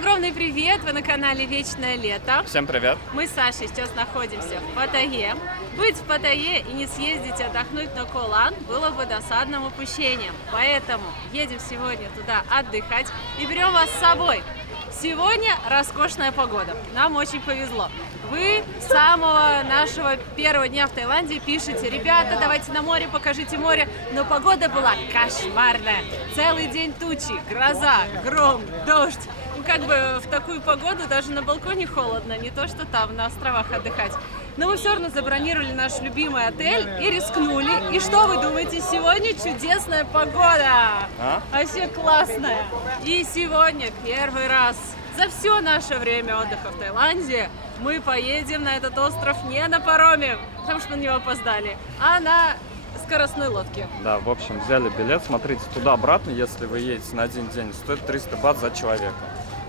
огромный привет! Вы на канале Вечное Лето. Всем привет! Мы с Сашей сейчас находимся в Паттайе. Быть в Паттайе и не съездить отдохнуть на Коh Lan было бы досадным упущением. Поэтому едем сегодня туда отдыхать и берем вас с собой. Сегодня роскошная погода. Нам очень повезло. Вы с самого нашего первого дня в Таиланде пишете: ребята, давайте на море, покажите море. Но погода была кошмарная. Целый день тучи, гроза, гром, дождь. Ну, как бы в такую погоду даже на балконе холодно, не то что там на островах отдыхать. Но мы все равно забронировали наш любимый отель и рискнули. И что вы думаете? Сегодня чудесная погода. Вообще классная. И сегодня первый раз за все наше время отдыха в Таиланде мы поедем на этот остров не на пароме, потому что на него опоздали, а на скоростной лодке. Да, в общем, взяли билет. Смотрите, туда-обратно, если вы едете на один день, стоит 300 бат за человека.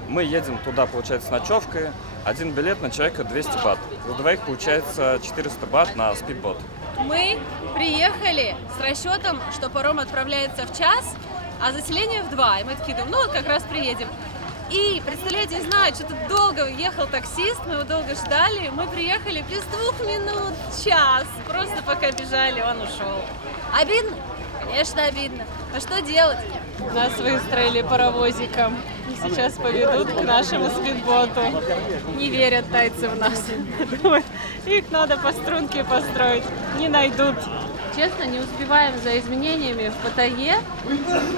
Мы едем туда, получается, с ночевкой. Один билет на человека 200 бат. За двоих получается 400 бат на спидбот. Мы приехали с расчетом, что паром отправляется в час, а заселение в 2. И мы такие думаем, ну вот как раз приедем. И, представляете, не знаю, что-то долго ехал таксист, мы его долго ждали. Мы приехали без 2 минут, час. Просто пока бежали, он ушел. Обидно? Конечно, обидно. А что делать? Нас выстроили паровозиком. И сейчас поведут к нашему спидботу. Не верят тайцы в нас. Думают, их надо по струнке построить. Не найдут. Честно, не успеваем за изменениями в Паттайе.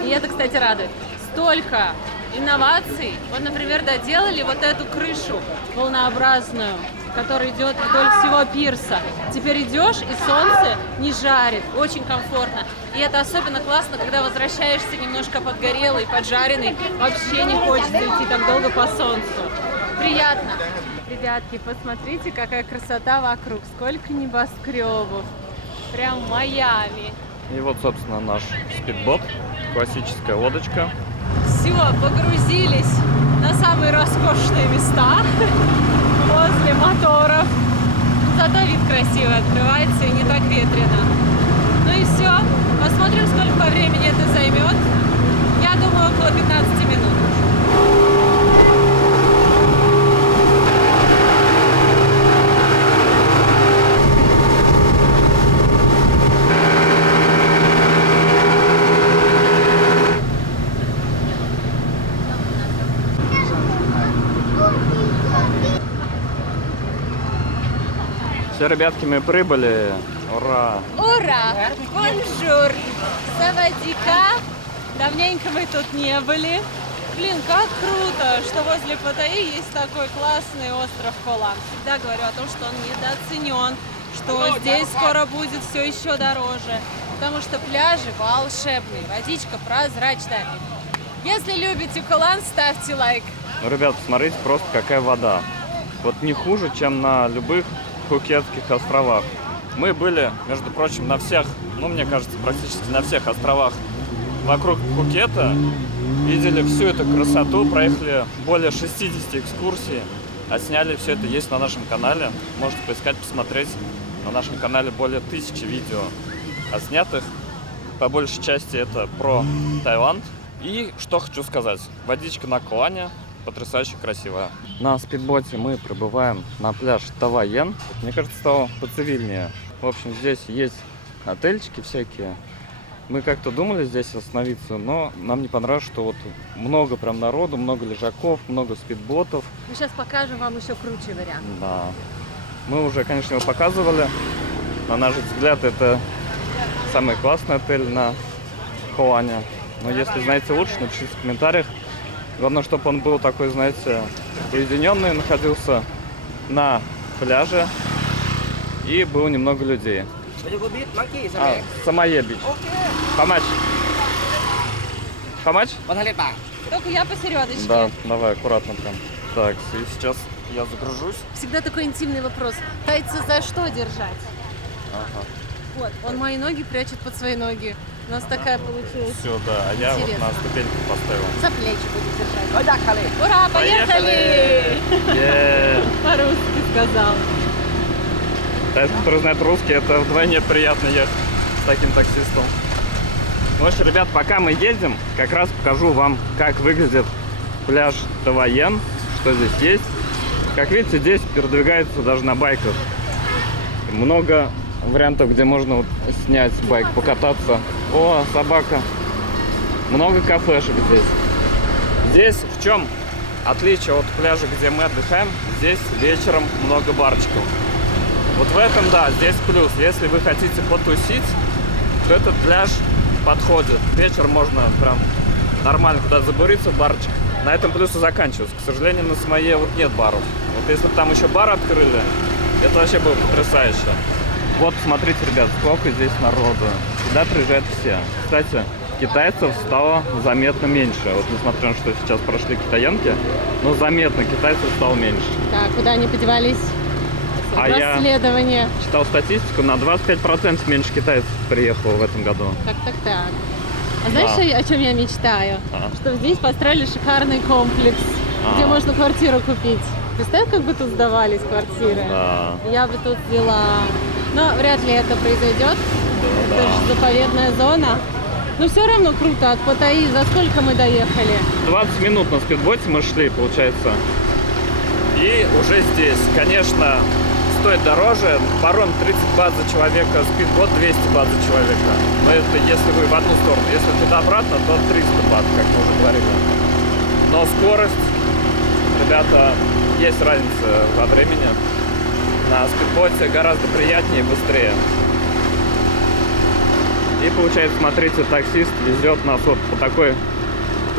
И это, кстати, радует. Столько инноваций. Вот, например, доделали вот эту крышу волнообразную, которая идет вдоль всего пирса. Теперь идешь, и солнце не жарит. Очень комфортно. И это особенно классно, когда возвращаешься немножко подгорелый, поджаренный. Вообще не хочется идти так долго по солнцу. Приятно. Ребятки, посмотрите, какая красота вокруг. Сколько небоскребов. Прям Майами. И вот, собственно, наш спидбот. Классическая лодочка. Все, погрузились на самые роскошные места возле моторов. Зато вид красивый открывается и не так ветрено. Ну и все. Посмотрим, сколько по времени это займет. Я думаю, около 15 минут. Все, ребятки, мы прибыли. Ура! Ура! Бонжур! Савадика! Давненько мы тут не были. Блин, как круто, что возле Паттайи есть такой классный остров Коh Lan. Всегда говорю о том, что он недооценен, что здесь скоро будет все еще дороже, потому что пляжи волшебные, водичка прозрачная. Если любите Коh Lan, ставьте лайк. Ну, ребят, посмотрите, просто какая вода. Вот не хуже, чем на любых Пхукетских островах. Мы были, между прочим, на всех, ну, мне кажется, практически на всех островах вокруг Пхукета. Видели всю эту красоту, проехали более 60 экскурсий, а сняли все это есть на нашем канале. Можете поискать, посмотреть. На нашем канале более 1000 видео отснятых. По большей части это про Таиланд. И что хочу сказать. Водичка на Коh Lan потрясающе красивая. На спидботе мы прибываем на пляж Та Ваен. Мне кажется, стало поцивильнее. В общем, здесь есть отельчики всякие. Мы как-то думали здесь остановиться, но нам не понравилось, что вот много прям народу, много лежаков, много спидботов. Мы сейчас покажем вам еще круче вариант. Да. Мы уже, конечно, его показывали. На наш взгляд, это самый классный отель на Коh Lan. Но если знаете лучше, напишите в комментариях. Главное, чтобы он был такой, знаете, уединенный, находился на пляже и было немного людей. Самая бич. Хамач. Хамач? Только я посередочке. Да, давай, аккуратно прям. Так, и сейчас я загружусь. Всегда такой интимный вопрос. Тайцы за что держать? Ага. Вот, он мои ноги прячет под свои ноги. У нас такая получилась. Все, да, а я вот на ступеньку поставил. За плечи будет держать. Ура, поехали! По-русски сказал. Тайцы, который знает русский, это вдвойне приятно ехать с таким таксистом. Ну что, ребят, пока мы едем, как раз покажу вам, как выглядит пляж Таваен. Что здесь есть? Как видите, здесь передвигается даже на байках. Много вариантов, где можно вот снять байк, покататься. О, собака. Много кафешек здесь. Здесь в чем отличие от пляжа, где мы отдыхаем? Здесь вечером много барчиков. Вот в этом, да, здесь плюс. Если вы хотите потусить, то этот пляж подходит. Вечером можно прям нормально куда забуриться в барчик. На этом плюсы заканчиваются. К сожалению, на Смое вот нет баров. Вот если бы там еще бар открыли, это вообще было потрясающе. Вот, смотрите, ребят, сколько здесь народу. Сюда приезжают все. Кстати, китайцев стало заметно меньше. Вот несмотря на то, что сейчас прошли китаянки, но заметно китайцев стало меньше. Так, куда они подевались? А я Расследование. читал статистику, на 25% меньше китайцев приехало в этом году. Так. А знаешь, Да. о чем я мечтаю? А. Что здесь построили шикарный комплекс, где можно квартиру купить. Представь, как бы тут сдавались квартиры. Да. Я бы тут взяла. Но вряд ли это произойдет. Да. Это же заповедная зона. Но все равно круто. От Паттайи за сколько мы доехали? 20 минут на спидботе мы шли, получается. И уже здесь, конечно, стоит дороже. Паром 30 бат за человека, спидбот 200 бат за человека. Но это если вы в одну сторону. Если туда-обратно, то 300 бат, как мы уже говорили. Но скорость, ребята, есть разница во времени. На спидботе гораздо приятнее и быстрее. И получается, смотрите, таксист везет нас вот по такой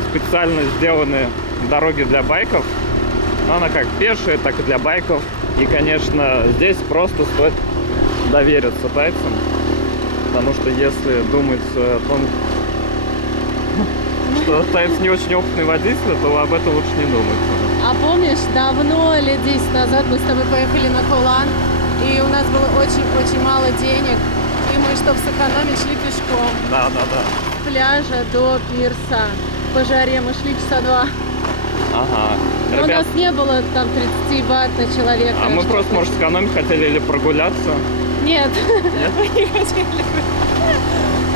специально сделанной дороге для байков. Она как пешая, так и для байков. И, конечно, здесь просто стоит довериться тайцам. Потому что если думать о том, что тайцы не очень опытный водитель, то об этом лучше не думать. А помнишь, давно, лет 10 назад мы с тобой поехали на Колан, и у нас было очень-очень мало денег, и мы, чтобы сэкономить, шли пешком. Да. С пляжа до пирса. По жаре мы шли часа 2. Ага. Но у Ребят, нас не было там 30 бат на человека. а мы чтобы- просто, может, сэкономить хотели или прогуляться. Нет, мы не хотели.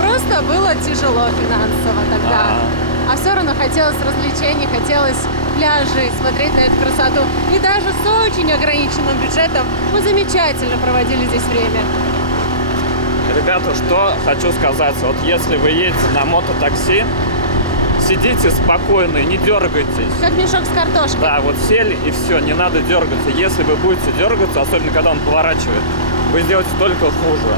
Просто было тяжело финансово тогда. А все равно хотелось развлечений, хотелось пляжей, смотреть на эту красоту. И даже с очень ограниченным бюджетом мы замечательно проводили здесь время. Ребята, что хочу сказать. Вот если вы едете на мототакси, сидите спокойно и не дергайтесь. Как мешок с картошкой. Да, вот сели и все, не надо дергаться. Если вы будете дергаться, особенно когда он поворачивает, вы сделаете только хуже.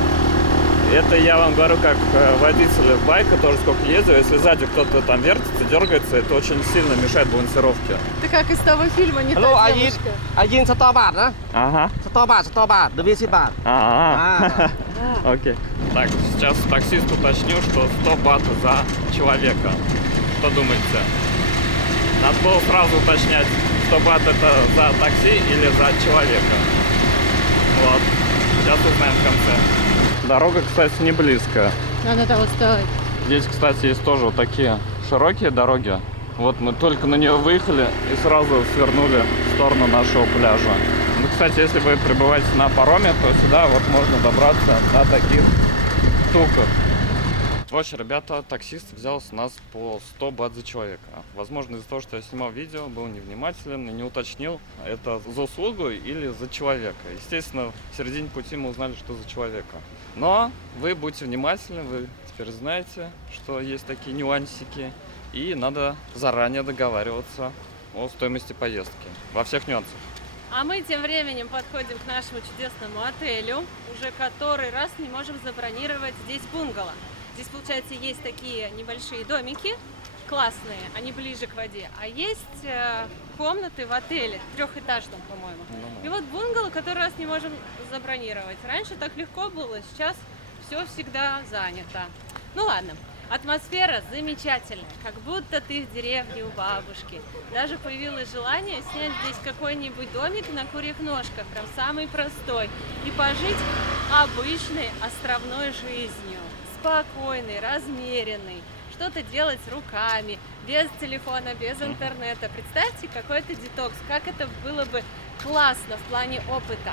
Это я вам говорю как водитель байка, тоже сколько ездил. Если сзади кто-то там вертится, дергается, это очень сильно мешает балансировке. Ты как из того фильма, не Hello, та อายิน девушка. อายินสตอร์บาทนะ Ага. สตอร์บาทเดอะ20 บาท Окей. Так, сейчас таксист уточнил, что 100 бат за человека. Что думаете? Надо было сразу уточнять, 100 бат это за такси или за человека. Вот. Сейчас узнаем в конце. Дорога, кстати, не близкая. Надо того стоит. Здесь, кстати, есть тоже вот такие широкие дороги. Вот мы только на нее выехали и сразу свернули в сторону нашего пляжа. Ну, кстати, если вы прибываете на пароме, то сюда вот можно добраться на таких штуках. В общем, ребята, таксист взял с нас по 100 бат за человека. Возможно, из-за того, что я снимал видео, был невнимателен и не уточнил, это за услугу или за человека. Естественно, в середине пути мы узнали, что за человека. Но вы будьте внимательны, вы теперь знаете, что есть такие нюансики. И надо заранее договариваться о стоимости поездки во всех нюансах. А мы тем временем подходим к нашему чудесному отелю. Уже который раз не можем забронировать здесь бунгало. Здесь, получается, есть такие небольшие домики, классные, они ближе к воде. А есть комнаты в отеле, трехэтажном, по-моему. И вот бунгало, который раз не можем забронировать. Раньше так легко было, сейчас все всегда занято. Ну ладно. Атмосфера замечательная, как будто ты в деревне у бабушки. Даже появилось желание снять здесь какой-нибудь домик на курьих ножках, прям самый простой, и пожить обычной островной жизнью. Спокойный, размеренный, что-то делать руками, без телефона, без интернета. Представьте, какой-то детокс, как это было бы классно в плане опыта.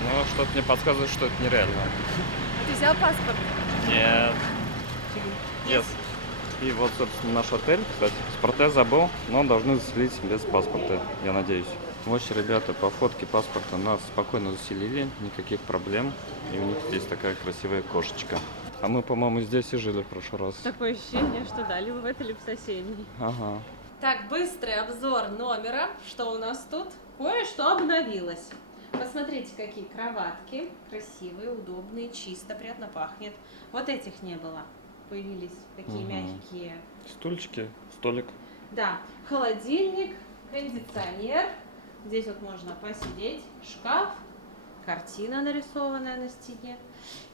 Ну, что-то мне подсказывает, что это нереально. А ты взял паспорт? Нет. Yes. И вот, собственно, наш отель. Кстати, паспорта забыл, но должны заселить без паспорта, я надеюсь. Вот, ребята, по фотке паспорта нас спокойно заселили, никаких проблем. И у них здесь такая красивая кошечка. А мы, по-моему, здесь и жили в прошлый раз. Такое ощущение, что да, либо в этой, либо в соседней. Ага. Так, быстрый обзор номера. Что у нас тут? Кое-что обновилось. Посмотрите, какие кроватки. Красивые, удобные, чисто, приятно пахнет. Вот этих не было. Появились такие мягкие. Стульчики, столик. Да, холодильник, кондиционер. Здесь вот можно посидеть. Шкаф, картина нарисованная на стене.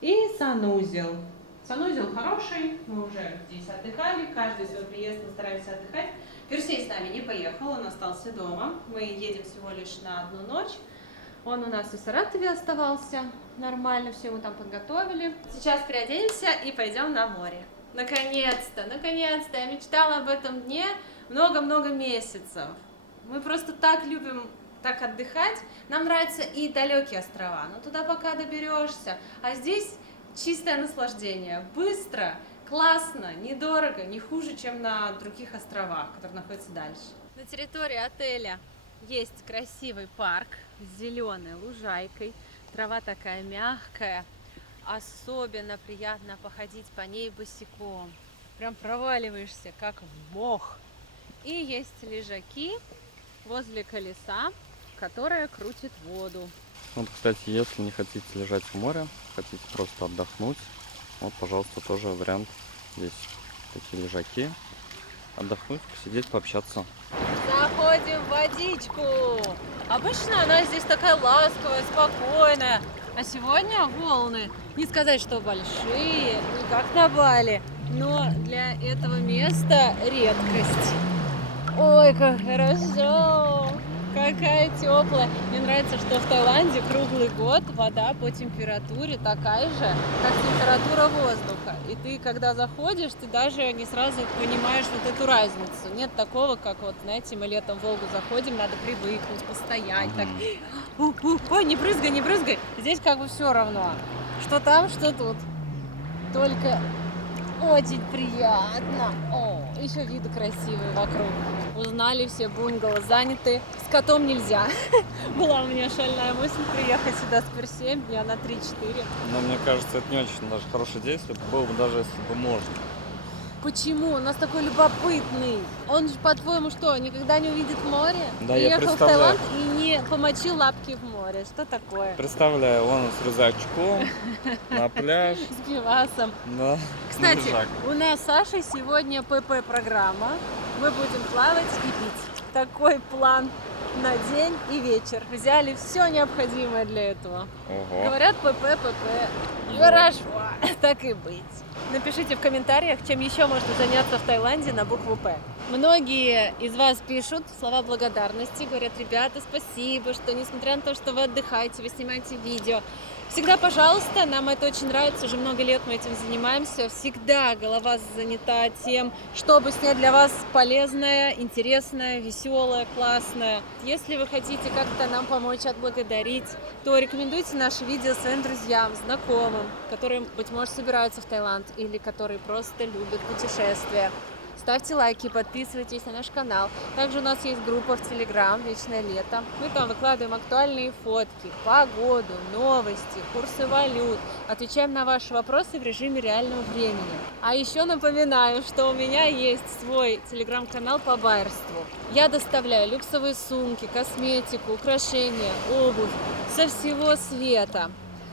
И санузел. Санузел хороший, мы уже здесь отдыхали, каждый свой приезд мы стараемся отдыхать. Персей с нами не поехал, он остался дома. Мы едем всего лишь на одну ночь. Он у нас и в Саратове оставался, нормально, все мы там подготовили. Сейчас переоденемся и пойдем на море. Наконец-то, наконец-то, я мечтала об этом дне много-много месяцев. Мы просто так любим так отдыхать. Нам нравятся и далекие острова, но туда пока доберешься. А здесь чистое наслаждение, быстро, классно, недорого, не хуже, чем на других островах, которые находятся дальше. На территории отеля есть красивый парк с зеленой лужайкой, трава такая мягкая, особенно приятно походить по ней босиком, прям проваливаешься как в мох. И есть лежаки возле колеса, которое крутит воду. Вот, кстати, если не хотите лежать в море, хотите просто отдохнуть, вот, пожалуйста, тоже вариант. Здесь такие лежаки. Отдохнуть, посидеть, пообщаться. Заходим в водичку. Обычно она здесь такая ласковая, спокойная. А сегодня волны, не сказать, что большие, не как на Бали, но для этого места редкость. Ой, как хорошо! Какая теплая. Мне нравится, что в Таиланде круглый год вода по температуре такая же, как температура воздуха. И ты, когда заходишь, ты даже не сразу понимаешь вот эту разницу. Нет такого, как вот, знаете, мы летом в Волгу заходим, надо привыкнуть, постоять. Так, ой, не брызгай, не брызгай. Здесь как бы все равно, что там, что тут. Только очень приятно. О, еще виды красивые вокруг. Узнали, все бунгало заняты. С котом нельзя. Была у меня шальная мысль приехать сюда с Персеем дня на 3-4. Но мне кажется, это не очень даже хорошая идея, если бы было бы, даже если бы можно. Почему? Он у нас такой любопытный. Он же, по-твоему, что, никогда не увидит море? Да, я приехал в представляю. Таиланд и не помочил лапки в море. Что такое? Представляю, он с рюкзачком на пляж. С пивасом. Да. Кстати, лежак. у нас с Сашей сегодня ПП-программа. Мы будем плавать и пить. Такой план на день и вечер. Взяли все необходимое для этого. Ого. Говорят ПП. Хорошо, так и быть. Напишите в комментариях, чем еще можно заняться в Таиланде на букву П. Многие из вас пишут слова благодарности, говорят: ребята, спасибо, что несмотря на то, что вы отдыхаете, вы снимаете видео, всегда, пожалуйста, нам это очень нравится, уже много лет мы этим занимаемся, всегда голова занята тем, чтобы снять для вас полезное, интересное, веселое, классное. Если вы хотите как-то нам помочь, отблагодарить, то рекомендуйте наши видео своим друзьям, знакомым, которые, быть может, собираются в Таиланд или которые просто любят путешествия. Ставьте лайки, подписывайтесь на наш канал. Также у нас есть группа в Telegram «Вечное лето». Мы там выкладываем актуальные фотки, погоду, новости, курсы валют. Отвечаем на ваши вопросы в режиме реального времени. А еще напоминаю, что у меня есть свой Telegram-канал по байерству. Я доставляю люксовые сумки, косметику, украшения, обувь со всего света.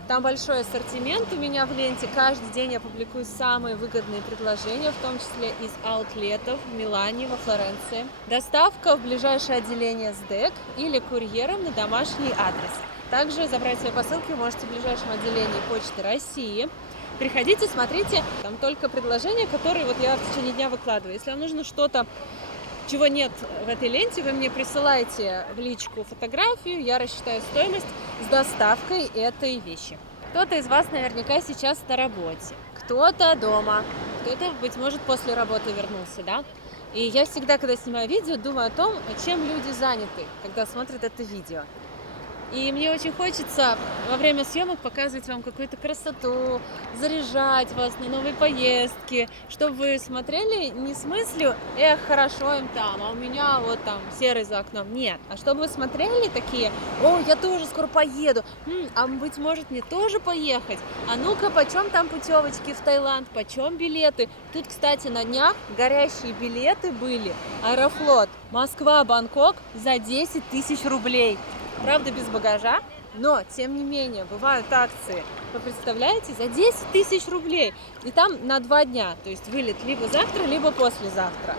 Там большой ассортимент у меня в ленте. Каждый день я публикую самые выгодные предложения, в том числе из аутлетов в Милане, во Флоренции. Доставка в ближайшее отделение СДЭК или курьером на домашний адрес. Также забрать свои посылки вы можете в ближайшем отделении Почты России. Приходите, смотрите. Там только предложения, которые вот я в течение дня выкладываю. Если вам нужно что-то, чего нет в этой ленте, вы мне присылаете в личку фотографию, я рассчитаю стоимость с доставкой этой вещи. Кто-то из вас наверняка сейчас на работе, кто-то дома, кто-то, быть может, после работы вернулся, да? И я всегда, когда снимаю видео, думаю о том, чем люди заняты, когда смотрят это видео. И мне очень хочется во время съемок показывать вам какую-то красоту, заряжать вас на новые поездки, чтобы вы смотрели не с мыслью, эх, хорошо им там, а у меня вот там серый за окном. Нет, а чтобы вы смотрели такие, о, я тоже скоро поеду, а быть может мне тоже поехать? А ну-ка, почем там путевочки в Таиланд, почем билеты? Тут, кстати, на днях горящие билеты были. Аэрофлот Москва-Бангкок за 10 тысяч рублей. Правда, без багажа, но, тем не менее, бывают акции. Вы представляете, за 10 тысяч рублей. И там на 2 дня. То есть вылет либо завтра, либо послезавтра.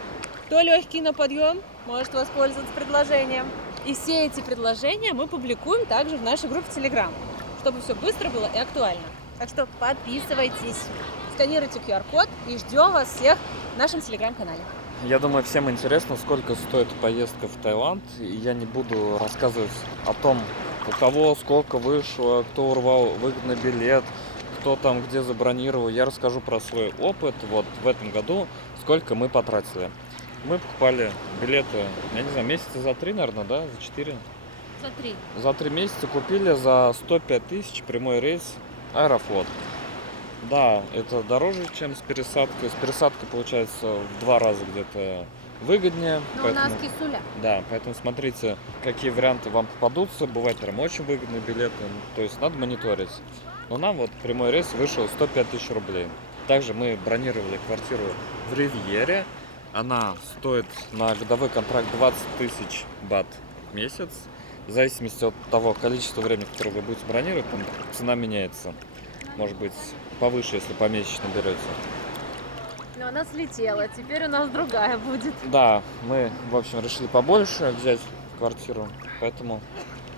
Кто легкий на подъем, может воспользоваться предложением. И все эти предложения мы публикуем также в нашей группе Telegram, чтобы все быстро было и актуально. Так что подписывайтесь, сканируйте QR-код и ждем вас всех в нашем Telegram-канале. Я думаю, всем интересно, сколько стоит поездка в Таиланд. И я не буду рассказывать о том, у кого сколько вышло, кто урвал выгодный билет, кто там где забронировал. Я расскажу про свой опыт. Вот в этом году сколько мы потратили. Мы покупали билеты, я не знаю, месяца за 3, наверное, да? За 4? За 3. За 3 месяца купили за 105 тысяч прямой рейс Аэрофлот. Да, это дороже, чем с пересадкой. С пересадкой получается в 2 раза где-то выгоднее. Но поэтому, у нас кисуля. да, поэтому смотрите, какие варианты вам попадутся. Бывают прям очень выгодные билеты. То есть надо мониторить. Но нам вот прямой рейс вышел 105 тысяч рублей. Также мы бронировали квартиру в Ривьере. Она стоит на годовой контракт 20 тысяч бат в месяц. В зависимости от того количества времени, которое вы будете бронировать, там цена меняется. Может быть, повыше, если помесячно берете. Но она слетела, теперь у нас другая будет. Да, мы, в общем, решили побольше взять квартиру, поэтому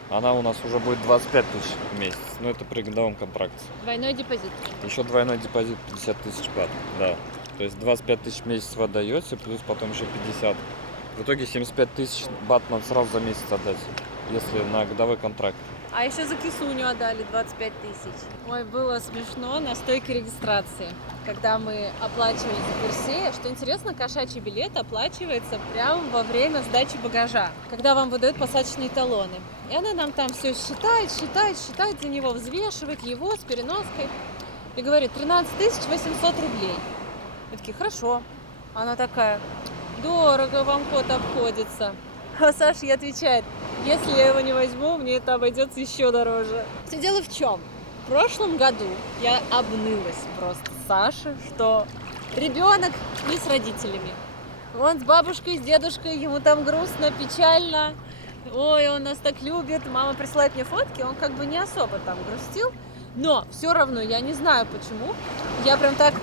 она у нас уже будет 25 тысяч в месяц. Но это при годовом контракте. Двойной депозит. Еще двойной депозит 50 тысяч бат, да. То есть 25 тысяч в месяц вы отдаете, плюс потом еще 50. В итоге 75 тысяч бат надо сразу за месяц отдать, если на годовой контракт. А еще за кисуню отдали 25 тысяч. Ой, было смешно на стойке регистрации, когда мы оплачивали за Персея. Что интересно, кошачий билет оплачивается прямо во время сдачи багажа, когда вам выдают посадочные талоны. И она нам там все считает за него, взвешивает его с переноской. И говорит, 13 800 рублей. Мы такие, хорошо. Она такая, дорого вам кот обходится. А Саша ей отвечает, если я его не возьму, мне это обойдется еще дороже. Все дело в чем? В прошлом году я обнылась просто Саше, что ребенок не с родителями. Он с бабушкой, с дедушкой, ему там грустно, печально. Ой, он нас так любит. Мама присылает мне фотки, он как бы не особо там грустил. Но все равно, я не знаю почему, я прям так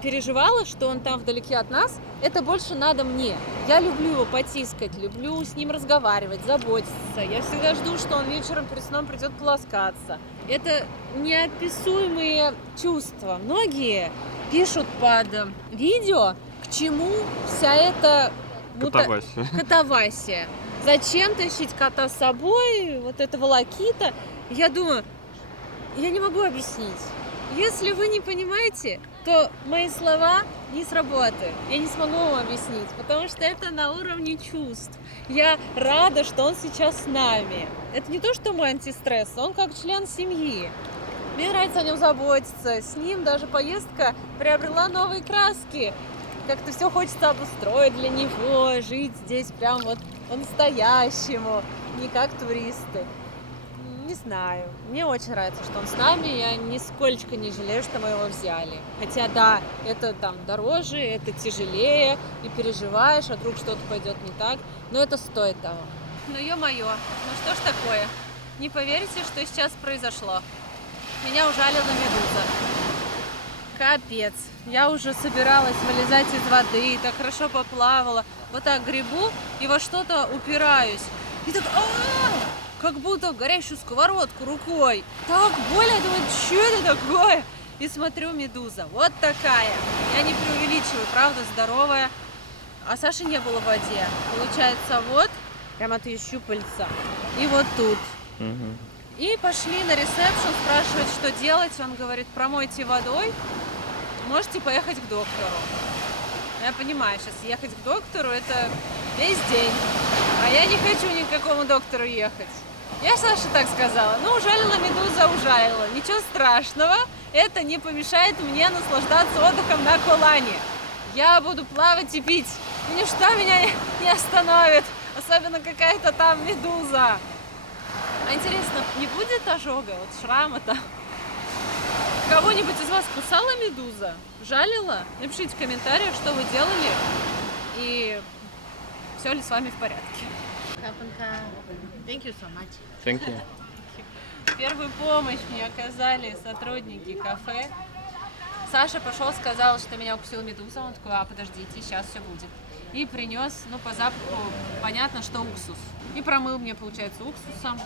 переживала, что он там вдалеке от нас. Это больше надо мне. Я люблю его потискать, люблю с ним разговаривать, заботиться. Я всегда жду, что он вечером перед сном придет полоскаться. Это неописуемые чувства. Многие пишут под видео, к чему вся эта катавасия. Зачем тащить кота с собой, вот это волокита. Я думаю, я не могу объяснить. Если вы не понимаете, то мои слова не сработают. Я не смогу вам объяснить, потому что это на уровне чувств. Я рада, что он сейчас с нами. Это не то, что мой антистресс, он как член семьи. Мне нравится о нем заботиться. С ним даже поездка приобрела новые краски. Как-то все хочется обустроить для него, жить здесь прям вот по-настоящему, не как туристы. Не знаю. Мне очень нравится, что он с нами. Я нисколько не жалею, что мы его взяли. Хотя, да, это там дороже, это тяжелее, и переживаешь, а вдруг что-то пойдет не так. Но это стоит того. Ну, ё-моё, ну что ж такое? Не поверите, что сейчас произошло. Меня ужалила медуза. Капец. Я уже собиралась вылезать из воды, так хорошо поплавала. Вот так гребу и во что-то упираюсь. И так, как будто в горящую сковородку рукой. Так больно, я думаю, что это такое? И смотрю, медуза. Вот такая. Я не преувеличиваю, правда, здоровая. А Саши не было в воде. Получается, вот, прямо от ее щупальца. И вот тут. Угу. И пошли на ресепшн спрашивать, что делать. Он говорит, промойте водой, можете поехать к доктору. Я понимаю, сейчас ехать к доктору это весь день. А я не хочу ни к какому доктору ехать. Я Саше так сказала. Ну, ужалила медуза, ужалила. Ничего страшного. Это не помешает мне наслаждаться отдыхом на Колане. Я буду плавать и пить. И ничто меня не остановит. Особенно какая-то там медуза. А интересно, не будет ожога, вот шрама-то? Кого-нибудь из вас кусала медуза? Жалила? Напишите в комментариях, что вы делали. И все ли с вами в порядке. Thank you so much. Thank you. Первую помощь мне оказали сотрудники кафе. Саша пошел, сказал, что меня укусила медуза. Он такой, подождите, сейчас все будет. И принес, по запаху понятно, что уксус. И промыл мне, получается, уксусом.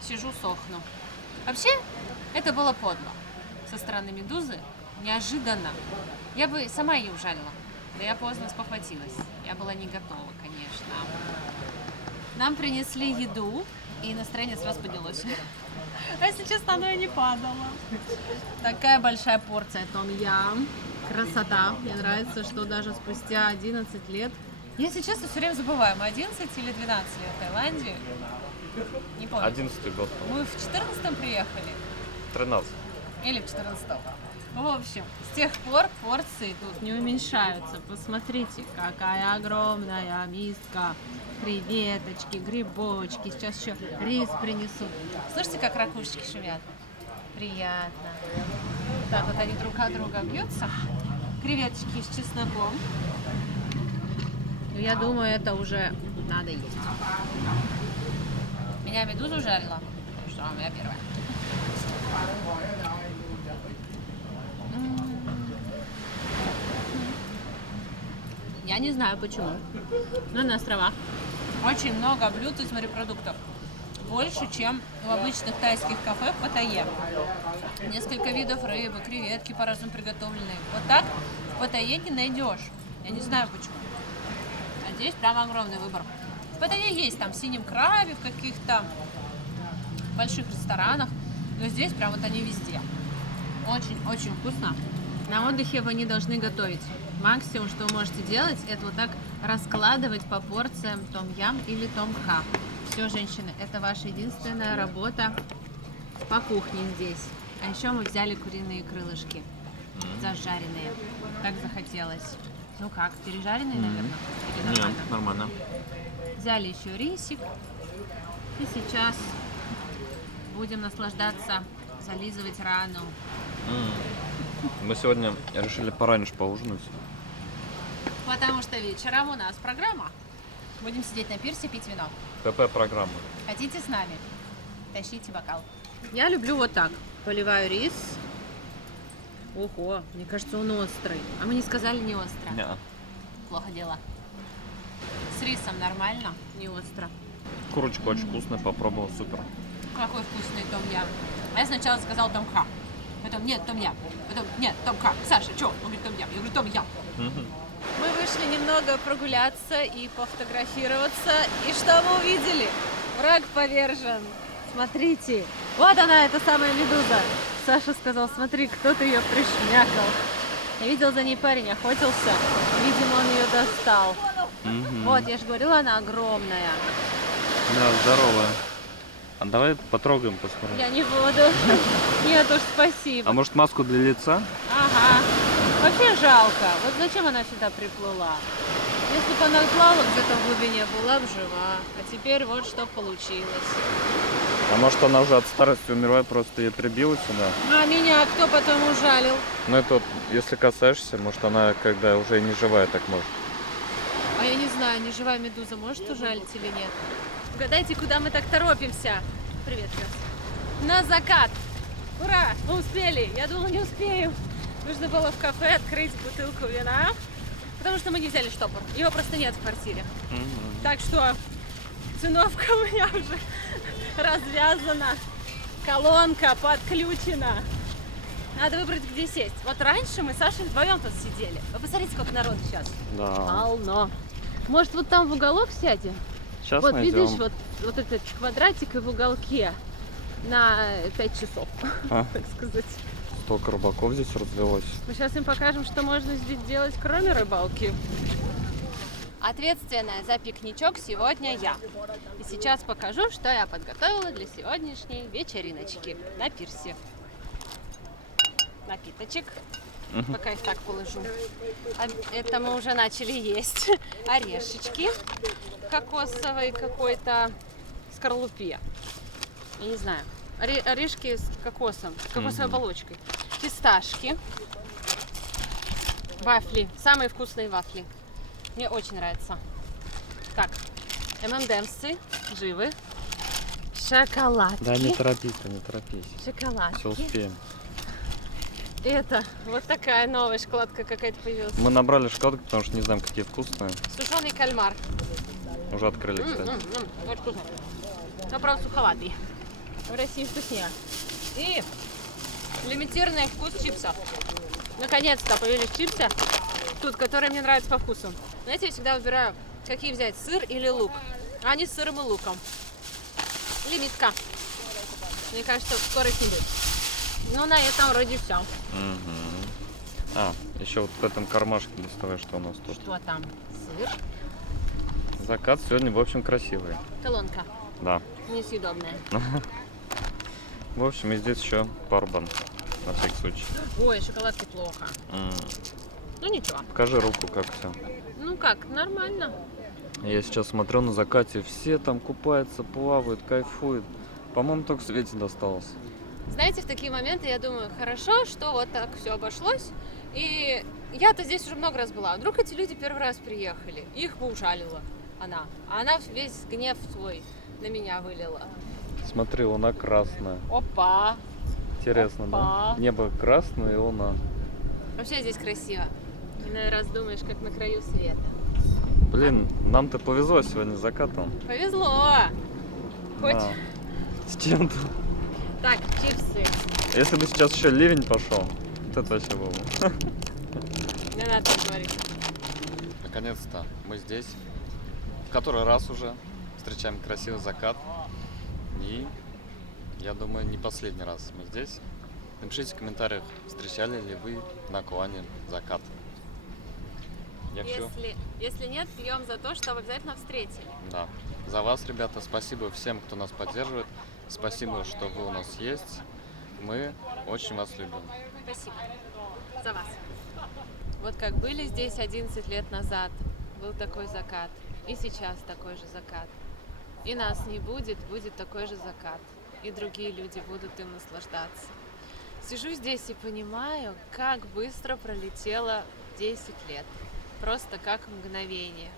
Сижу, сохну. Вообще, это было подло со стороны медузы. Неожиданно. Я бы сама ее ужалила. Да я поздно спохватилась. Я была не готова, конечно. Нам принесли еду, и настроение сразу поднялось. А если честно, оно и не падало. Такая большая порция том-ям. Красота. Мне нравится, что даже спустя 11 лет... Если честно, все время забываю, мы 11 или 12 лет в Таиланде. Не помню. 11-й год. Мы в 14-м приехали. 13. Или в 14-м. В общем, с тех пор порции тут не уменьшаются. Посмотрите, какая огромная миска. Креветочки, грибочки. Сейчас еще рис принесут. Слышите, как ракушечки шумят? Приятно. Так вот они друг от друга бьются. Креветочки с чесноком. Я думаю, это уже надо есть. Меня медуза ужалила. Что, я первая. Я не знаю почему, но на островах очень много блюд из морепродуктов. Больше, чем в обычных тайских кафе в Паттайе. Несколько видов рыбы, креветки по-разному приготовленные. Вот так в Паттайе не найдешь. Я не знаю почему. А здесь прям огромный выбор. В Паттайе есть там в синем крабе, в каких-то больших ресторанах. Но здесь прям вот они везде. Очень-очень вкусно. На отдыхе вы не должны готовить. Максимум, что вы можете делать, это вот так раскладывать по порциям том-ям или том-ха. Все, женщины, это ваша единственная работа по кухне здесь. А еще мы взяли куриные крылышки, зажаренные. Так захотелось. Ну как, пережаренные, наверное? Или нормально? Нет, нормально. Взяли еще рисик. И сейчас будем наслаждаться, зализывать рану. Мы сегодня решили пораньше поужинать. Потому что вечером у нас программа. Будем сидеть на пирсе, пить вино. ПП-программа. Хотите с нами? Тащите бокал. Я люблю вот так. Поливаю рис. Ого, мне кажется, он острый. А мы не сказали не остро. Неа. Плохо дело. С рисом нормально, не остро. Курочка очень вкусная, попробовал, супер. Какой вкусный том-ям. А я сначала сказала том-ха. Потом нет, том-ям. Потом нет, том-ха. Саша, что? Он говорит том-ям. Я говорю том-ям. Мы вышли немного прогуляться и пофотографироваться. И что мы увидели? Враг повержен. Смотрите. Вот она, эта самая медуза. Саша сказал, смотри, кто-то ее пришмякал. Я видел, за ней парень охотился. Видимо, он ее достал. Вот, я же говорила, она огромная. Да, здоровая. А давай потрогаем, посмотрим. Я не буду. Нет уж, спасибо. А может маску для лица? Ага. Вообще жалко. Вот зачем она сюда приплыла? Если бы она плавала где-то в глубине, была бы жива. А теперь вот что получилось. А может она уже от старости умерла, просто ее прибила сюда? А меня кто потом ужалил? Ну это вот, если касаешься, может она когда уже не живая, так может. А я не знаю, неживая медуза может ужалить или нет? Угадайте, куда мы так торопимся? Привет, Крас. На закат! Ура! Мы успели! Я думала, не успею. Нужно было в кафе открыть бутылку вина, потому что мы не взяли штопор. Его просто нет в квартире. Так что циновка у меня уже развязана, колонка подключена. Надо выбрать, где сесть. Вот раньше мы с Сашей вдвоем тут сидели. Вы посмотрите, сколько народу сейчас. Да. Полно. Может, вот там в уголок сядем? Сейчас Вот найдем. видишь, вот этот квадратик и в уголке на 5 часов, так сказать. Столько рыбаков здесь развелось. Мы сейчас им покажем, что можно здесь делать, кроме рыбалки. Ответственная за пикничок сегодня я. И сейчас покажу, что я подготовила для сегодняшней вечериночки на пирсе. Напиточек. Пока их так положу. Это мы уже начали есть. Орешечки кокосовой какой-то скорлупе. Я не знаю. Орешки с кокосом, с кокосовой оболочкой. Фисташки. Вафли. Самые вкусные вафли. Мне очень нравится. Так, ММДМсы живы. Шоколадки. Да, не торопись, не торопись. Шоколадки. Все успеем. Это вот такая новая шоколадка какая-то появилась. Мы набрали шоколадку, потому что не знаем, какие вкусные. Сушеный кальмар. Уже открыли, кстати. Очень вкусно. Но, правда, суховатый. В России вкуснее. И лимитированный вкус чипсов. Наконец-то появились чипсы, тут, которые мне нравятся по вкусу. Знаете, я всегда выбираю, какие взять, сыр или лук. А они с сыром и луком. Лимитка. Мне кажется, скоро их не будет. Ну, на этом вроде все. А, еще вот в этом кармашке доставай, что у нас тут. Что там? Сыр. Закат сегодня, в общем, красивый. Колонка. Да. Несъедобная. В общем, и здесь еще парбан, на всякий случай. Ой, шоколадки плохо. Ну, ничего. Покажи руку, как все. Ну как, нормально. Я сейчас смотрю на закате, все там купаются, плавают, кайфуют. По-моему, только Свете досталось. Знаете, в такие моменты я думаю, хорошо, что вот так все обошлось. И я-то здесь уже много раз была. Вдруг эти люди первый раз приехали, их бы ужалила она. А она весь гнев свой на меня вылила. Смотри, луна красная. Опа! Интересно, Опа. да? Небо красное и луна. Вообще здесь красиво. Иной раз думаешь, как на краю света. Блин, нам-то повезло сегодня с закатом. Повезло! Хоть... Да. С чем-то. Так, чипсы. Если бы сейчас еще ливень пошел, вот это вообще было. Не надо так говорить. Наконец-то мы здесь. В который раз уже встречаем красивый закат. И я думаю, не последний раз мы здесь. Напишите в комментариях, встречали ли вы на Куане закат. Если нет, пьем за то, что обязательно встретили. Да. За вас, ребята, спасибо всем, кто нас поддерживает. Спасибо, что вы у нас есть. Мы очень вас любим. Спасибо за вас. Вот как были здесь 11 лет назад, был такой закат. И сейчас такой же закат. И нас не будет, будет такой же закат. И другие люди будут им наслаждаться. Сижу здесь и понимаю, как быстро пролетело 10 лет. Просто как мгновение.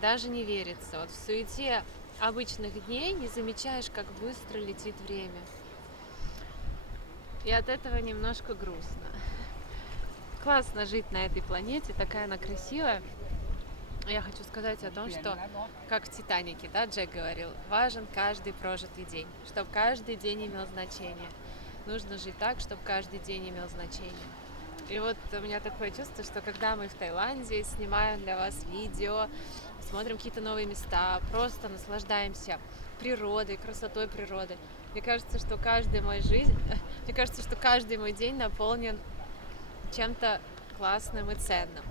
Даже не верится. Вот в суете обычных дней не замечаешь, как быстро летит время. И от этого немножко грустно. Классно жить на этой планете, такая она красивая. Я хочу сказать о том, что, как в «Титанике», да, Джек говорил, важен каждый прожитый день, чтобы каждый день имел значение. Нужно жить так, чтобы каждый день имел значение. И вот у меня такое чувство, что когда мы в Таиланде снимаем для вас видео, смотрим какие-то новые места, просто наслаждаемся природой, красотой природы. Мне кажется, что каждый мой день наполнен чем-то классным и ценным.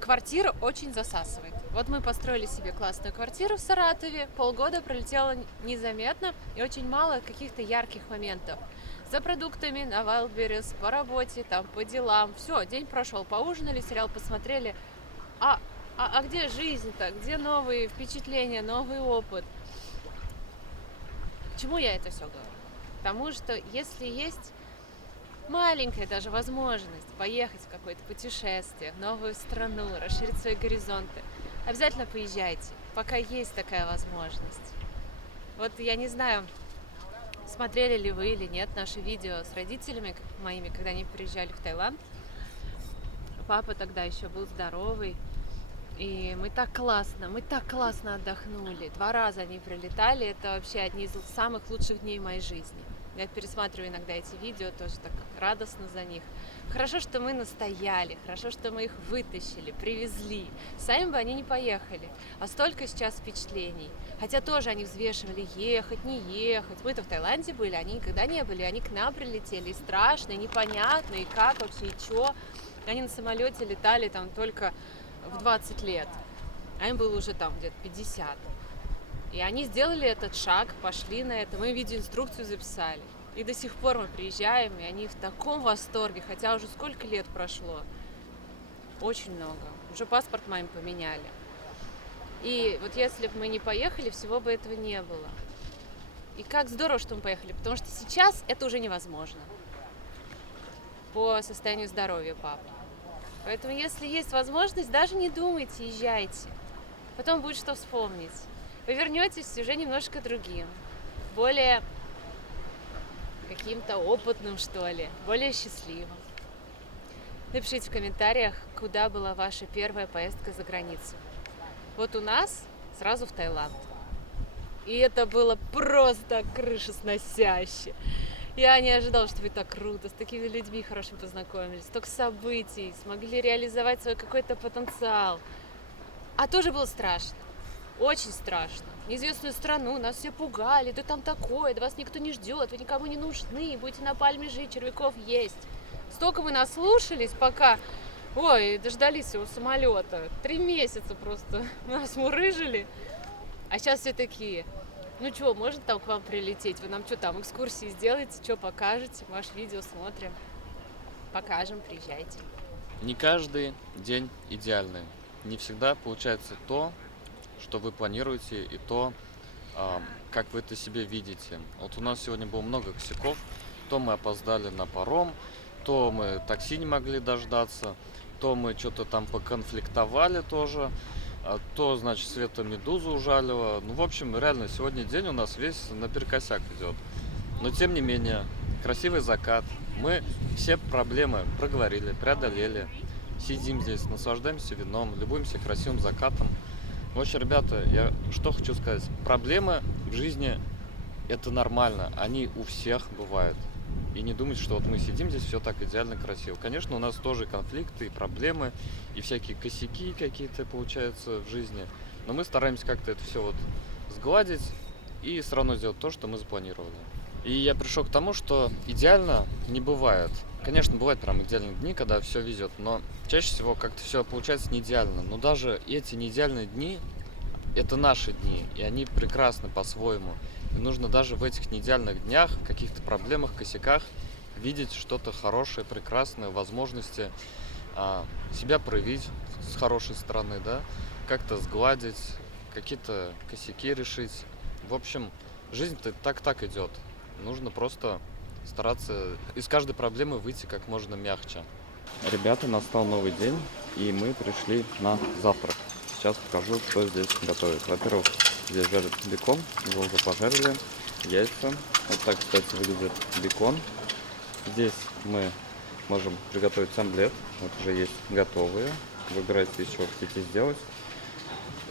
Квартира очень засасывает. Вот мы построили себе классную квартиру в Саратове, полгода пролетело незаметно и очень мало каких-то ярких моментов. За продуктами на Wildberries, по работе, там, по делам. Все, день прошел, поужинали, сериал посмотрели. А где жизнь-то? Где новые впечатления, новый опыт? К чему я это все говорю? Потому что если есть маленькая даже возможность поехать в какое-то путешествие, в новую страну, расширить свои горизонты, обязательно поезжайте, пока есть такая возможность. Вот я не знаю, смотрели ли вы или нет наши видео с родителями моими, когда они приезжали в Таиланд. Папа тогда еще был здоровый, и мы так классно отдохнули. 2 раза они прилетали, это вообще одни из самых лучших дней моей жизни. Я пересматриваю иногда эти видео, тоже так радостно за них. Хорошо, что мы настояли, хорошо, что мы их вытащили, привезли. Сами бы они не поехали. А столько сейчас впечатлений. Хотя тоже они взвешивали, ехать, не ехать. Мы-то в Таиланде были, они никогда не были. Они к нам прилетели, и страшно, и непонятно, и как вообще, и чё. Они на самолете летали там только в 20 лет. а им было уже там где-то 50. И они сделали этот шаг, пошли на это, мы видеоинструкцию записали. И до сих пор мы приезжаем, и они в таком восторге, хотя уже сколько лет прошло. Очень много. Уже паспорт моим поменяли. И вот если бы мы не поехали, всего бы этого не было. И как здорово, что мы поехали, потому что сейчас это уже невозможно по состоянию здоровья папы. Поэтому если есть возможность, даже не думайте, езжайте. Потом будет что вспомнить. Вы вернетесь уже немножко другим, более каким-то опытным, что ли, более счастливым. Напишите в комментариях, куда была ваша первая поездка за границу. Вот у нас сразу в Таиланд. И это было просто крышесносяще. Я не ожидала, что будет так круто, с такими людьми хорошими познакомились, столько событий, смогли реализовать свой какой-то потенциал. А тоже было страшно, очень страшно. Неизвестную страну, нас все пугали, да там такое, да вас никто не ждет, вы никому не нужны, будете на пальме жить, червяков есть. Столько мы наслушались, пока, дождались его самолета. 3 месяца просто нас мурыжили. А сейчас все такие, ну что, можно там к вам прилететь? Вы нам что там, экскурсии сделаете, что покажете? Ваше видео смотрим. Покажем, приезжайте. Не каждый день идеальный. Не всегда получается то, что вы планируете, и то, как вы это себе видите. Вот у нас сегодня было много косяков. То мы опоздали на паром, то мы такси не могли дождаться, то мы что-то там поконфликтовали тоже, то, значит, Света медузу ужалила. Ну, в общем, реально, сегодня день у нас весь наперекосяк идет. Но, тем не менее, красивый закат. Мы все проблемы проговорили, преодолели. Сидим здесь, наслаждаемся вином, любуемся красивым закатом. В общем, ребята, я что хочу сказать. Проблемы в жизни – это нормально. Они у всех бывают. И не думать, что вот мы сидим здесь, все так идеально красиво. Конечно, у нас тоже конфликты и проблемы, и всякие косяки какие-то получаются в жизни. Но мы стараемся как-то это все вот сгладить и все равно сделать то, что мы запланировали. И я пришел к тому, что идеально не бывает. Конечно, бывают прям идеальные дни, когда все везет, но чаще всего как-то все получается не идеально. Но даже эти не идеальные дни – это наши дни, и они прекрасны по-своему. И нужно даже в этих неидеальных днях, каких-то проблемах, косяках видеть что-то хорошее, прекрасное, возможности себя проявить с хорошей стороны, да, как-то сгладить, какие-то косяки решить. В общем, жизнь-то так идет. Нужно просто стараться из каждой проблемы выйти как можно мягче. Ребята, настал новый день, и мы пришли на завтрак. Сейчас покажу, что здесь готовят. Во-первых, здесь жарят бекон, его уже пожарили, яйца. Вот так, кстати, выглядит бекон. Здесь мы можем приготовить омлет. Вот уже есть готовые. Выбирайте, из чего хотите сделать.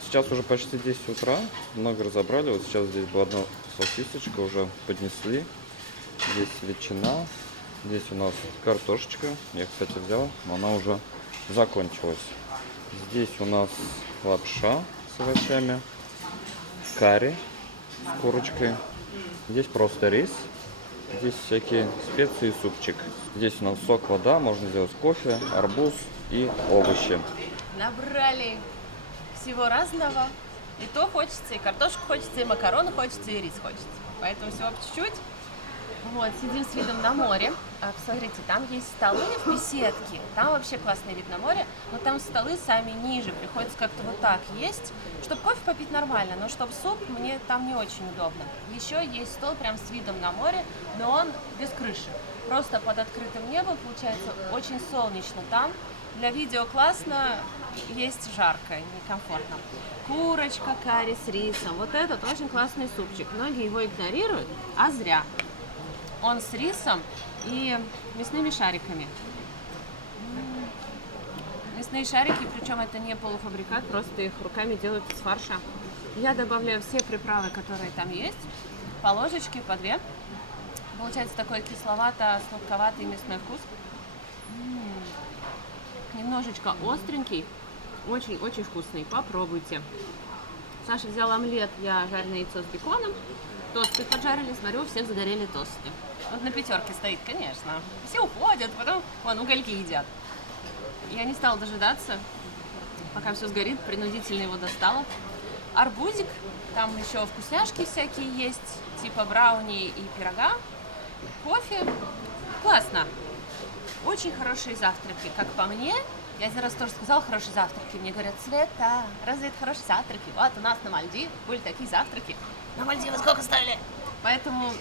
Сейчас уже почти 10 утра. Много разобрали. Вот сейчас здесь была одна сосисочка, уже поднесли. Здесь ветчина. Здесь у нас картошечка. Я, кстати, взял, но она уже закончилась. Здесь у нас лапша с овощами, карри с курочкой. Здесь просто рис. Здесь всякие специи и супчик. Здесь у нас сок, вода, можно сделать кофе, арбуз и овощи. Набрали всего разного. И то хочется, и картошку хочется, и макароны хочется, и рис хочется. Поэтому всего по чуть-чуть. Вот, сидим с видом на море. Посмотрите, там есть столы в беседке. Там вообще классный вид на море. Но там столы сами ниже. Приходится как-то вот так есть. Чтобы кофе попить нормально, но чтобы суп, мне там не очень удобно. Еще есть стол прям с видом на море, но он без крыши. Просто под открытым небом, получается очень солнечно там. Для видео классно, есть жарко, некомфортно. Курочка, карри с рисом. Вот этот очень классный супчик. Многие его игнорируют, а зря. Он с рисом и мясными шариками. Мясные шарики, причем это не полуфабрикат, просто их руками делают из фарша. Я добавляю все приправы, которые там есть, по ложечке, по 2. Получается такой кисловато-сладковатый мясной вкус. Немножечко остренький, очень-очень вкусный. Попробуйте. Саша взял омлет, я жареное яйцо с беконом. Тосты поджарили, смотрю, у всех загорели тосты. Вот на 5 стоит, конечно. Все уходят, потом вон угольки едят. Я не стала дожидаться. пока все сгорит, принудительно его достала. Арбузик, там еще вкусняшки всякие есть, типа брауни и пирога. Кофе. Классно. Очень хорошие завтраки, как по мне. Я один раз тоже сказала хорошие завтраки. Мне говорят, Света, разве это хорошие завтраки? Вот у нас на Мальдивах были такие завтраки. На Мальдивы сколько стоили? Поэтому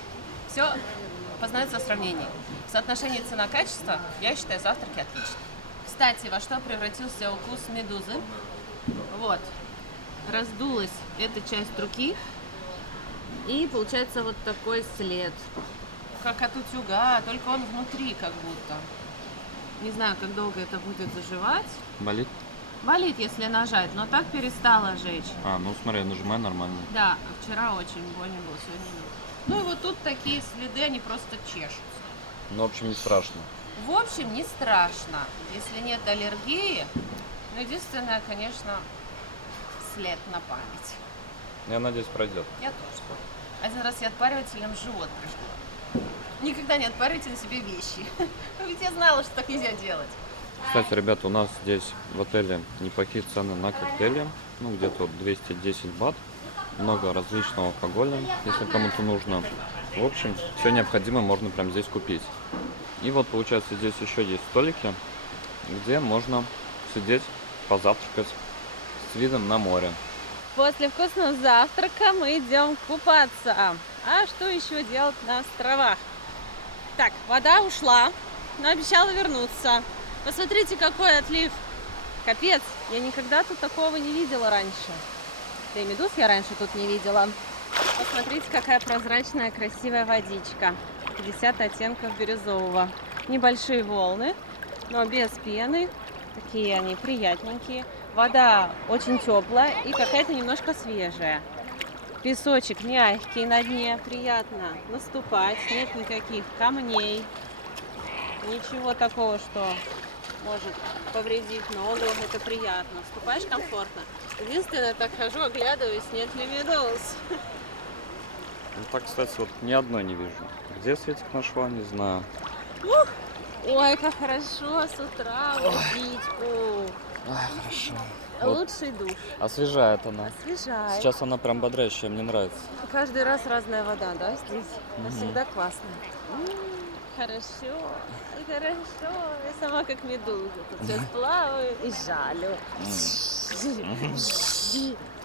все познается в сравнении. В соотношении цена-качество, я считаю, завтраки отличные. Кстати, во что превратился укус медузы? Вот. Раздулась эта часть руки. И получается вот такой след. Как от утюга, только он внутри как будто. Не знаю, как долго это будет заживать. Болит? Болит, если нажать, но так перестала жечь. Ну смотри, я нажимаю нормально. Да, вчера очень больно было, сегодня нет. Ну и вот тут такие следы, они просто чешутся. Ну, в общем, не страшно. В общем, не страшно, если нет аллергии. Но единственное, конечно, след на память. Я надеюсь, пройдет. Я тоже. Один раз я отпаривателем живот прижгла. Никогда не отпаривайте на себе вещи. Ведь я знала, что так нельзя делать. Кстати, ребята, у нас здесь в отеле неплохие цены на коктейли. Ну, где-то 210 бат. Много различного алкоголя, если кому-то нужно. В общем, все необходимое можно прямо здесь купить. И вот, получается, здесь еще есть столики, где можно сидеть, позавтракать с видом на море. После вкусного завтрака мы идем купаться. А что еще делать на островах? Так, вода ушла, но обещала вернуться. Посмотрите, какой отлив. Капец, я никогда тут такого не видела раньше. Да и медуз я раньше тут не видела. Посмотрите, какая прозрачная, красивая водичка. 50 оттенков бирюзового. Небольшие волны, но без пены. Такие они приятненькие. Вода очень теплая и какая-то немножко свежая. Песочек мягкий на дне, приятно наступать, нет никаких камней, ничего такого, что может повредить ногу, это приятно, ступаешь комфортно. Единственное, так хожу, оглядываюсь, нет ли медуз. Ну так, кстати, вот ни одной не вижу. Где Светик нашла, не знаю. Ой, как хорошо с утра водичку. Хорошо. Лучший душ. Освежает она. Освежает. Сейчас она прям бодрящая, мне нравится. Каждый раз разная вода, да, здесь? Это всегда классно. Хорошо, хорошо. Я сама как медуза. Тут сейчас плаваю и жалю.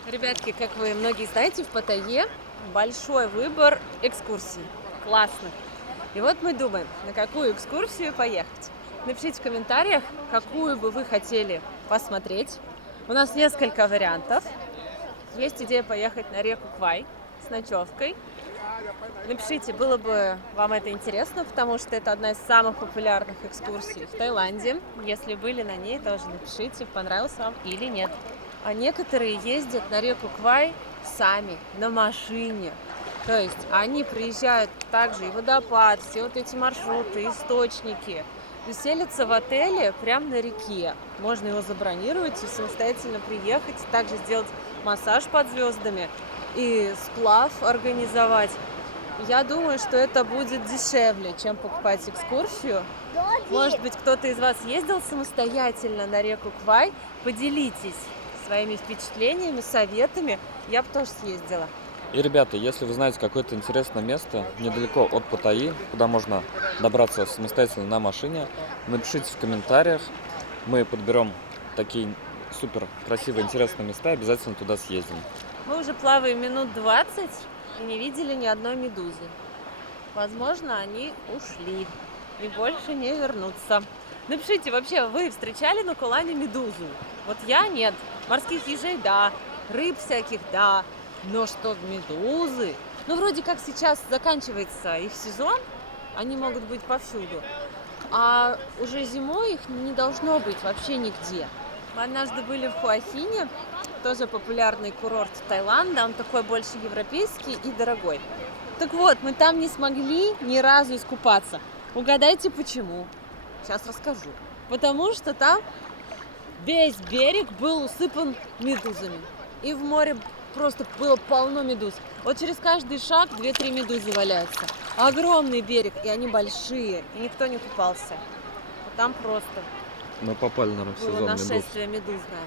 Ребятки, как вы многие знаете, в Паттайе большой выбор экскурсий. Классно. И вот мы думаем, на какую экскурсию поехать. Напишите в комментариях, какую бы вы хотели посмотреть. У нас несколько вариантов. Есть идея поехать на реку Квай с ночевкой. Напишите, было бы вам это интересно, потому что это одна из самых популярных экскурсий в Таиланде. Если были на ней, тоже напишите, понравилось вам или нет. А некоторые ездят на реку Квай сами, на машине. То есть они приезжают также и водопад, все вот эти маршруты, источники. И селятся в отеле прямо на реке. Можно его забронировать и самостоятельно приехать, также сделать массаж под звездами и сплав организовать. Я думаю, что это будет дешевле, чем покупать экскурсию. Может быть, кто-то из вас ездил самостоятельно на реку Квай? Поделитесь своими впечатлениями, советами. Я бы тоже съездила. И, ребята, если вы знаете какое-то интересное место недалеко от Паттайи, куда можно добраться самостоятельно на машине, напишите в комментариях. Мы подберем такие супер красивые, интересные места и обязательно туда съездим. Мы уже плаваем минут 20 и не видели ни одной медузы. Возможно, они ушли и больше не вернутся. Напишите, вообще, вы встречали на Кулане медузу? Вот я нет. Морских ежей, да. Рыб всяких, да. Но что медузы? Ну, вроде как сейчас заканчивается их сезон, они могут быть повсюду. А уже зимой их не должно быть вообще нигде. Мы однажды были в Хуахине, тоже популярный курорт Таиланда. Он такой больше европейский и дорогой. Так вот, мы там не смогли ни разу искупаться. Угадайте, почему? Сейчас расскажу. Потому что там весь берег был усыпан медузами. И в море просто было полно медуз. Вот через каждый шаг 2-3 медузы валяются. Огромный берег, и они большие, и никто не купался. Там просто Мы попали, наверное, в было сезон медуз. нашествие медузное.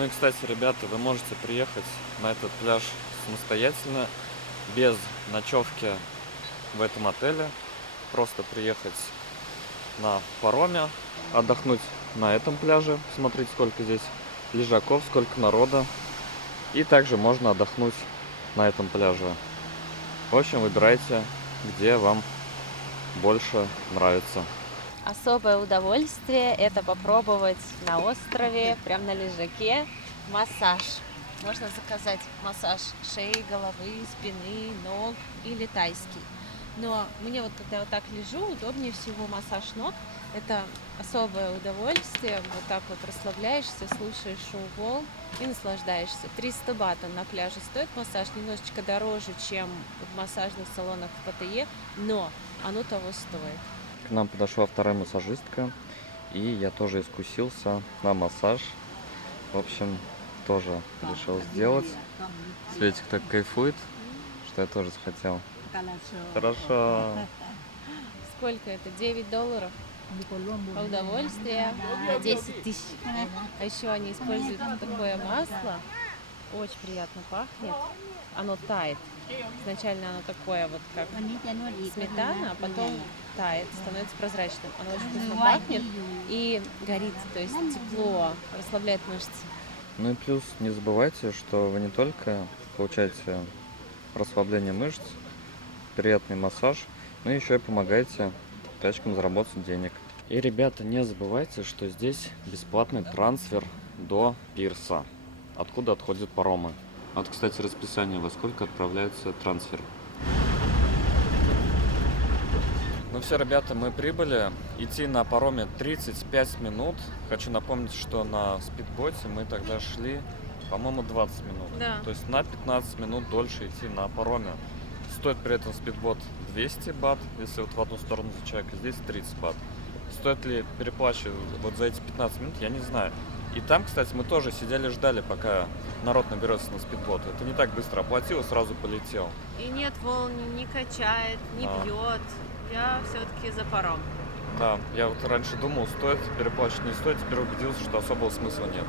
Ну и, кстати, ребята, вы можете приехать на этот пляж самостоятельно, без ночевки в этом отеле. Просто приехать на пароме, отдохнуть на этом пляже. Смотрите, сколько здесь лежаков, сколько народа. И также можно отдохнуть на этом пляже. В общем, выбирайте, где вам больше нравится. Особое удовольствие это попробовать на острове, прям на лежаке, массаж. Можно заказать массаж шеи, головы, спины, ног или тайский. Но мне вот когда я вот так лежу, удобнее всего массаж ног. Это особое удовольствие. Вот так вот расслабляешься, слушаешь шум волн и наслаждаешься. 300 бат он на пляже стоит массаж, немножечко дороже, чем в массажных салонах в Паттайе, но оно того стоит. К нам подошла вторая массажистка, и я тоже искусился на массаж. В общем, тоже решил сделать. Светик так кайфует, что я тоже захотел. Хорошо. Сколько это? $9? Удовольствие 10 тысяч. А еще они используют такое масло. Очень приятно пахнет. Оно тает. Изначально оно такое вот как сметана, а потом тает, становится прозрачным. Оно очень вкусно пахнет и горит, то есть тепло, расслабляет мышцы. Ну и плюс не забывайте, что вы не только получаете расслабление мышц, приятный массаж, но еще и помогаете тачкам заработать денег. И, ребята, не забывайте, что здесь бесплатный трансфер до пирса, откуда отходят паромы. Вот, кстати, расписание, во сколько отправляется трансфер. Ну все, ребята, мы прибыли. Идти на пароме 35 минут. Хочу напомнить, что на спидботе мы тогда шли, по-моему, 20 минут. Да. То есть на 15 минут дольше идти на пароме. Стоит при этом спидбот 200 бат, если вот в одну сторону за человека, здесь 30 бат. Стоит ли переплачивать вот за эти 15 минут, я не знаю. И там, кстати, мы тоже сидели, ждали, пока народ наберется на спидбот. Это не так быстро оплатил, сразу полетел. И нет волн, не качает, не бьет. Я все-таки за паром. Да, я вот раньше думал, стоит переплачивать, не стоит, теперь убедился, что особого смысла нет.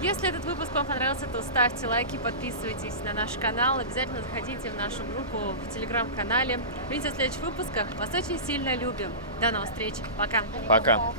Если этот выпуск вам понравился, то ставьте лайки, подписывайтесь на наш канал, обязательно заходите в нашу группу в телеграм-канале. Увидимся в следующих выпусках. Вас очень сильно любим. До новых встреч. Пока. Пока.